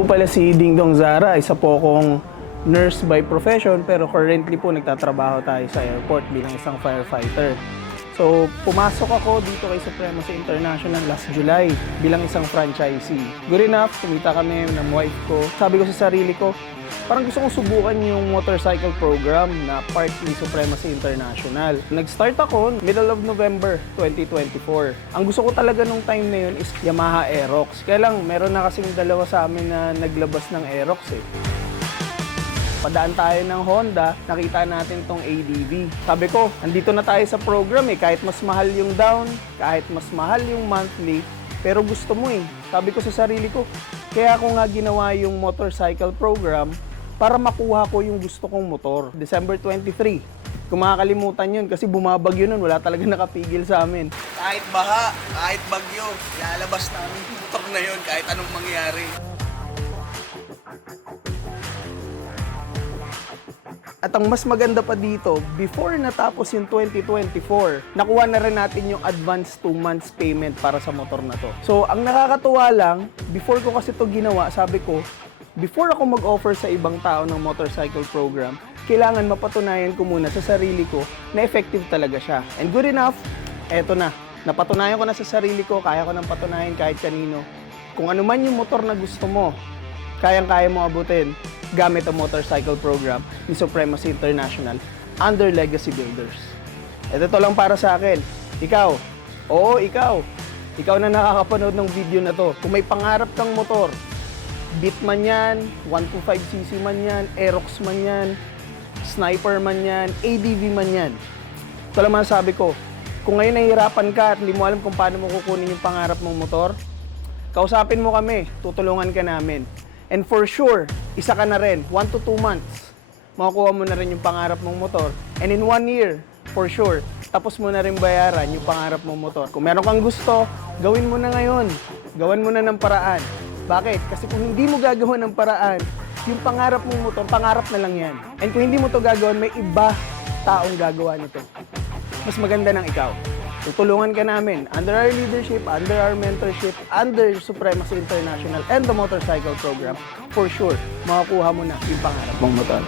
po pala si Dingdong Zara, isa po akong nurse by profession pero currently po nagtatrabaho tayo sa airport bilang isang firefighter. So, pumasok ako dito kay Supremacy International last July bilang isang franchisee. Good enough, kumita kami ng wife ko. Sabi ko sa sarili ko, parang gusto kong subukan yung motorcycle program na part ni Supremacy International. Nag-start ako middle of November 2024. Ang gusto ko talaga nung time na yun is Yamaha Aerox. Kaya lang, meron na kasing dalawa sa amin na naglabas ng Aerox eh. Padaan tayo ng Honda, nakita natin tong ADV. Sabi ko, andito na tayo sa program eh, kahit mas mahal yung down, kahit mas mahal yung monthly, pero gusto mo eh. Sabi ko sa sarili ko, kaya ako nga ginawa yung motorcycle program para makuha ko yung gusto kong motor. December 23, kung makakalimutan yun kasi bumabagyo nun, wala talaga nakapigil sa amin. Kahit baha, kahit bagyo, lalabas namin yung motor na yun kahit anong mangyari. At ang mas maganda pa dito, before natapos yung 2024, nakuha na rin natin yung advance 2 months payment para sa motor na to. So, ang nakakatuwa lang, before ko kasi to ginawa, sabi ko, before ako mag-offer sa ibang tao ng motorcycle program, kailangan mapatunayan ko muna sa sarili ko na effective talaga siya. And good enough, eto na. Napatunayan ko na sa sarili ko, kaya ko nang patunayan kahit kanino. Kung ano man yung motor na gusto mo, kayang-kaya mo abutin gamit ang motorcycle program ni Supremacy International under Legacy Builders. At ito lang para sa akin. Ikaw, oo ikaw na nakakapanood ng video na to. Kung may pangarap kang motor, Beat man yan, 125cc man yan, Aerox man yan, Sniper man yan, ADV man yan. Ito lang masasabi ko, kung ngayon nahihirapan ka at hindi mo alam kung paano mo kukunin yung pangarap mong motor, kausapin mo kami, tutulungan ka namin. And for sure, isa ka na rin, 1 to 2 months, makukuha mo na rin yung pangarap mong motor. And in 1 year, for sure, tapos mo na rin bayaran yung pangarap mong motor. Kung meron kang gusto, gawin mo na ngayon. Gawan mo na ng paraan. Bakit? Kasi kung hindi mo gagawa ng paraan, yung pangarap mong motor, pangarap na lang yan. And kung hindi mo to gagawin, may iba taong gagawa nito. Mas maganda ng ikaw. Tutulungan ka namin under our leadership, under our mentorship, under Supremacy International and the motorcycle program. For sure, makakuha mo na yung pangarap mong motor.